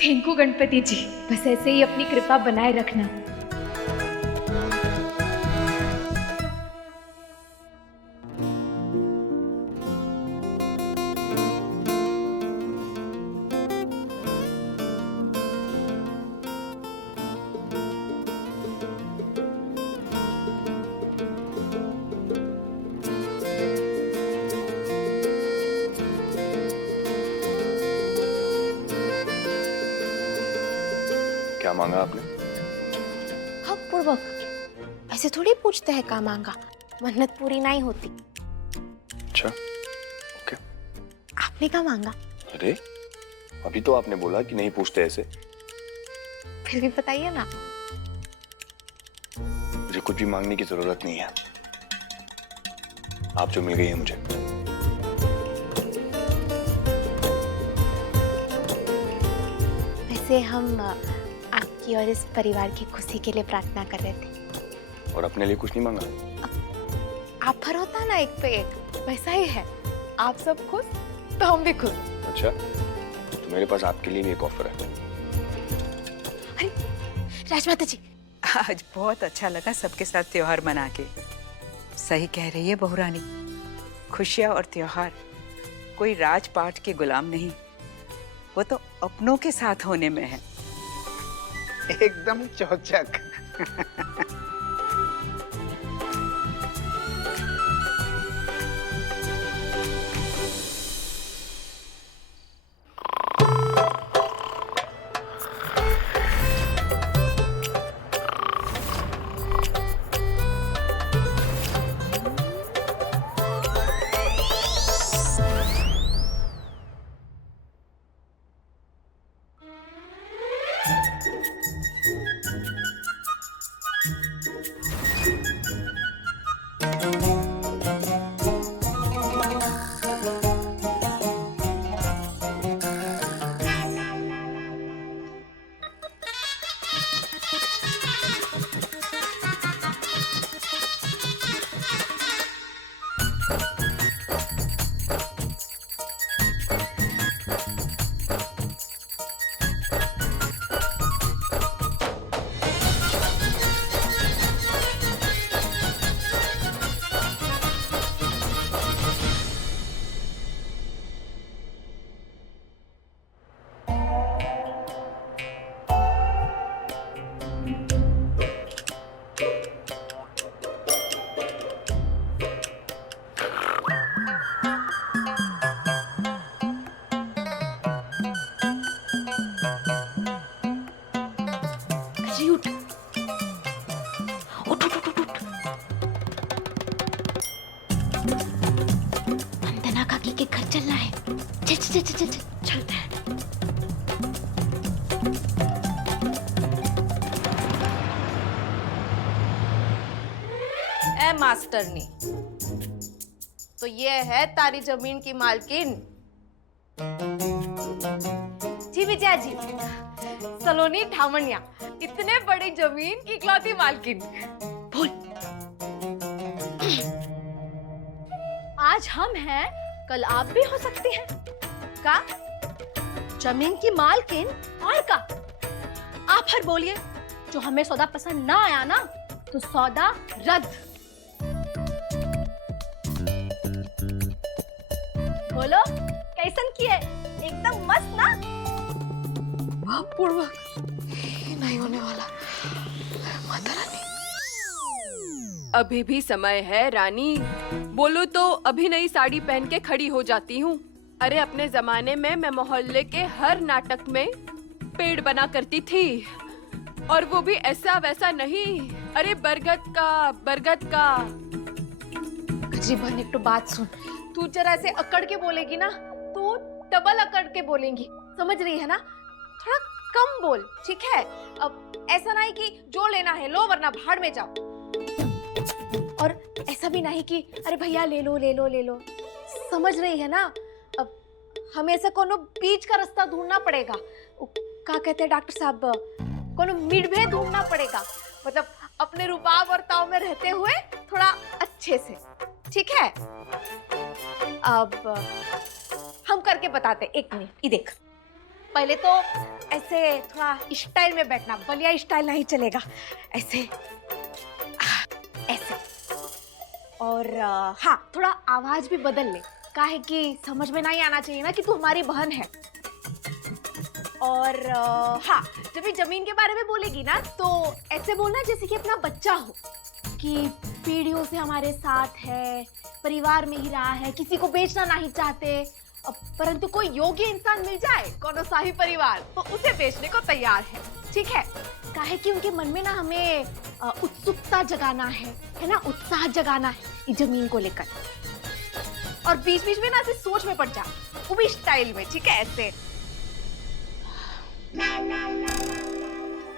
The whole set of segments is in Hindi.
थैंक यू गणपति जी, बस ऐसे ही अपनी कृपा बनाए रखना। क्या मांगा आपने? हक पूर्वक। ऐसे थोड़ी पूछते हैं का मांगा, मन्नत पूरी नहीं होती। अच्छा, ओके। आपने क्या मांगा? अरे अभी तो आपने बोला कि नहीं पूछते ऐसे। फिर भी बताइए ना। मुझे कुछ भी मांगने की जरूरत नहीं है, आप जो मिल गई है मुझे। वैसे हम आपकी और इस परिवार की खुशी के लिए प्रार्थना कर रहे थे। और अपने लिए कुछ नहीं मांगा? आप पर होता ना एक पे एक, वैसा ही है। आप सब खुश तो हम भी खुश। अच्छा, तो मेरे पास आपके लिए भी एक ऑफर है। अरे राजमाता जी, आज बहुत अच्छा लगा सबके साथ त्योहार मना के। सही कह रही है बहू रानी, खुशियाँ और त्योहार कोई राजपाट के गुलाम नहीं, वो तो अपनों के साथ होने में है। एकदम चौचक। अरे उठ उठ उठ उठ उठ उठ। वंदना काकी के घर चलना है। चल चल चल चल चल चलते हैं। ए मास्टरनी, तो ये है तारी जमीन की मालकिन। जी विजया जी, सलोनी ठामनिया, इतने बड़ी जमीन की इकलौती मालकिन। बोल। आज हम हैं, कल आप भी हो सकती हैं। का जमीन की मालकिन और का आप हर बोलिए। जो हमें सौदा पसंद ना आया ना, तो सौदा रद्द। बोलो कैसन की है? एकदम मस्त ना? पूर्वक नहीं होने वाला। माता रानी, अभी भी समय है रानी। बोलो तो अभी नई साड़ी पहन के खड़ी हो जाती हूँ। अरे अपने जमाने में मैं मोहल्ले के हर नाटक में पेड़ बना करती थी, और वो भी ऐसा वैसा नहीं। अरे बरगद का। जीवन एक तो बात सुन, तू जरा ऐसे अकड़ के बोलेगी ना, तू डबल अकड़ के बोलेंगी, समझ रही है ना? थोड़ा कम बोल, ठीक है? अब ऐसा नहीं कि जो लेना है लो वरना भाड़ में जाओ, और ऐसा भी नहीं कि अरे भैया ले लो। समझ रही है ना? अब हमें ऐसा कोनो बीच का रास्ता ढूंढना पड़ेगा। क्या कहते हैं डॉक्टर साहब, कोनो मिडवे ढूंढना पड़ेगा। मतलब अपने रुबाब और ताव में रहते हुए थोड़ा अच्छे से, ठीक है? अब हम करके बताते, एक मिनट, ये देख। पहले तो ऐसे थोड़ा स्टाइल में बैठना, बलिया स्टाइल नहीं चलेगा, ऐसे ऐसे। और हाँ, थोड़ा आवाज भी बदल ले, काहे कि समझ में नहीं आना चाहिए ना कि तू हमारी बहन है। और हाँ, जब ये जमीन के बारे में बोलेगी ना तो ऐसे बोलना जैसे कि अपना बच्चा हो, कि पीढ़ियों से हमारे साथ है, परिवार में ही रहा है, किसी को बेचना नहीं चाहते, परंतु कोई योग्य इंसान मिल जाए, कोनो शाही परिवार, तो उसे बेचने को तैयार है, ठीक है? काहे कि उनके मन में ना हमें उत्सुकता जगाना है ना, उत्साह जगाना है इस जमीन को लेकर। और बीच बीच में ना ऐसे सोच में पड़ जा, वो भी स्टाइल में, ठीक है? ऐसे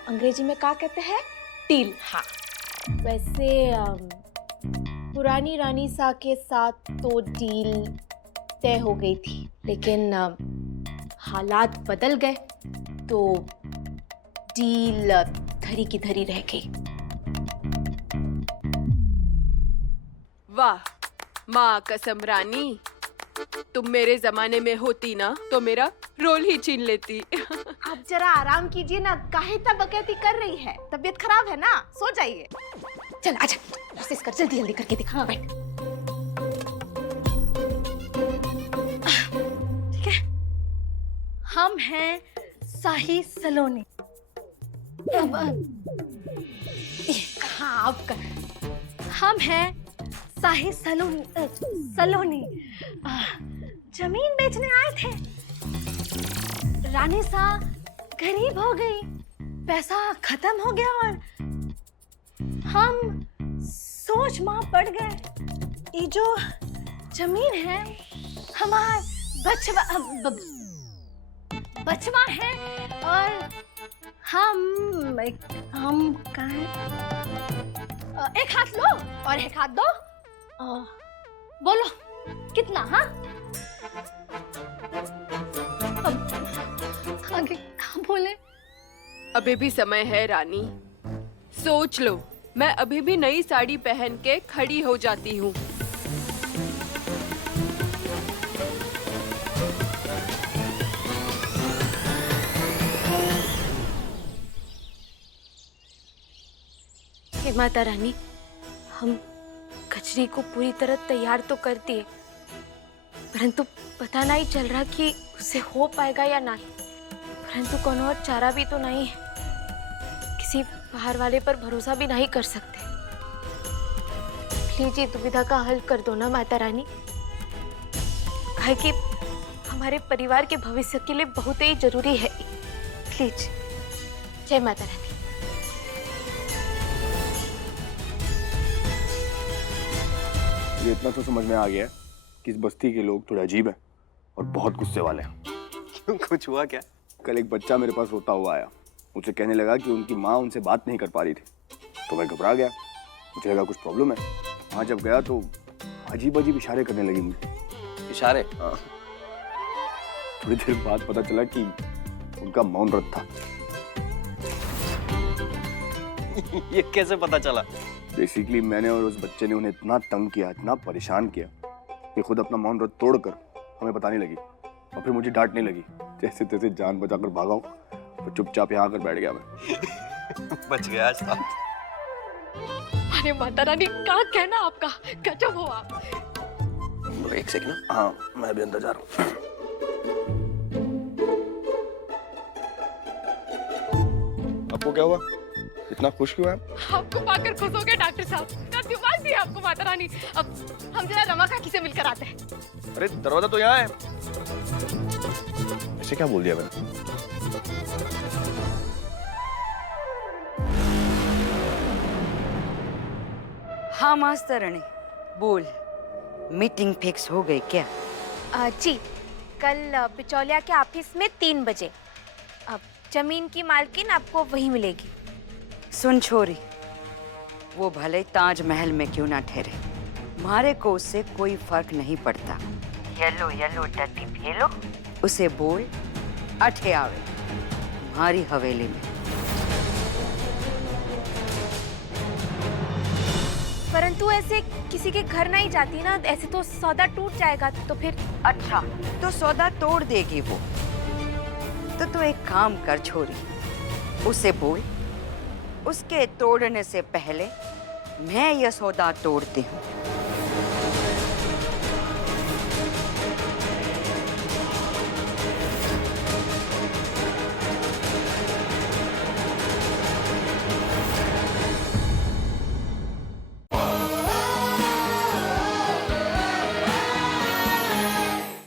अंग्रेजी में क्या कहते हैं? डील। हाँ, वैसे पुरानी रानी सा के साथ तो डील तय हो गई थी, लेकिन हालात बदल गए तो डील धरी की धरी रह गई। वाह माँ कसम रानी, तुम मेरे जमाने में होती ना तो मेरा रोल ही छीन लेती। आप जरा आराम कीजिए ना, काहे इतना बकैती कर रही है? तबीयत खराब है ना, सो जाइए। चल आजा, कोशिश कर, जल्दी जल्दी करके दिखा। बैठ। ठीक है, हम हैं शाही सलोनी। हाँ, आपका हम हैं शाही सलोनी। जमीन बेचने आए थे। रानी सा गरीब हो गई, पैसा खत्म हो गया और हम सोच में पड़ गए। ये जो जमीन है हमारा बचवा है और हम कहाँ? एक हाथ लो और एक हाथ दो। बोलो कितना? हाँ, आगे कहाँ बोले? अभी भी समय है रानी, सोच लो। मैं अभी भी नई साड़ी पहन के खड़ी हो जाती हूँ। हे माता रानी, हम कचरी को पूरी तरह तैयार तो कर दिए, परंतु पता नहीं चल रहा कि उसे हो पाएगा या नहीं। परंतु कोनो और चारा भी तो नहीं है, किसी बाहर वाले पर भरोसा भी नहीं कर सकते। प्लीज ये दुविधा का हल कर दो ना माता रानी, काहे कि हमारे परिवार के भविष्य के लिए बहुत ही जरूरी है। प्लीज, जय माता रानी। ये इतना तो समझ में आ गया है कि इस बस्ती के लोग थोड़े अजीब हैं और बहुत गुस्से वाले हैं। क्यों, कुछ हुआ क्या? कल एक बच्चा मेरे पास रोता हुआ आया, मुझसे कहने लगा कि उनकी माँ उनसे बात नहीं कर पा रही थी, तो मैं घबरा गया, मुझे लगा कुछ प्रॉब्लम है। वहाँ जब गया तो अजीब अजीब इशारे करने लगी मुझे। इशारे? हाँ। थोड़ी देर बाद पता चला कि उनका मौन व्रत था। ये कैसे पता चला? बेसिकली मैंने और उस बच्चे ने उन्हें इतना तंग किया, इतना परेशान किया कि खुद अपना मौन व्रत तोड़कर हमें बताने लगी और फिर मुझे डांटने लगी। जैसे तैसे जान बचाकर भागा हूँ, तो चुपचाप यहाँ आकर बैठ गया मैं। बच गया आज तो। अरे माता रानी, क्या कहना आपका, गजब हो आप। एक सेकंड। हाँ, मैं भी अंदर जा रहा हूँ। आपको क्या हुआ? इतना खुश क्यों है? आपको पाकर खुश हो गए डॉक्टर साहब। क्या दिमाग दिया आपको माता रानी। अब हम जरा रमा काकी से मिलकर आते हैं। अरे दरवाजा तो यहाँ है। ऐसे क्या बोल दिया मैंने? हाँ मास्तरानी, बोल, मीटिंग फिक्स हो गई क्या? जी, कल बिचौलिया के ऑफिस में 3 बजे। अब जमीन की मालकिन आपको वहीं मिलेगी। सुन छोरी, वो भले ताजमहल में क्यों ना ठहरे, हमारे को उससे कोई फर्क नहीं पड़ता। येलो येलो डटी फेलो, उसे बोल अठे आवे हमारी हवेली में। परंतु ऐसे किसी के घर नहीं जाती ना, ऐसे तो सौदा टूट जाएगा। तो फिर अच्छा, तो सौदा तोड़ देगी वो। तो तू एक काम कर छोरी, उसे बोल उसके तोड़ने से पहले मैं यह सौदा तोड़ती हूँ।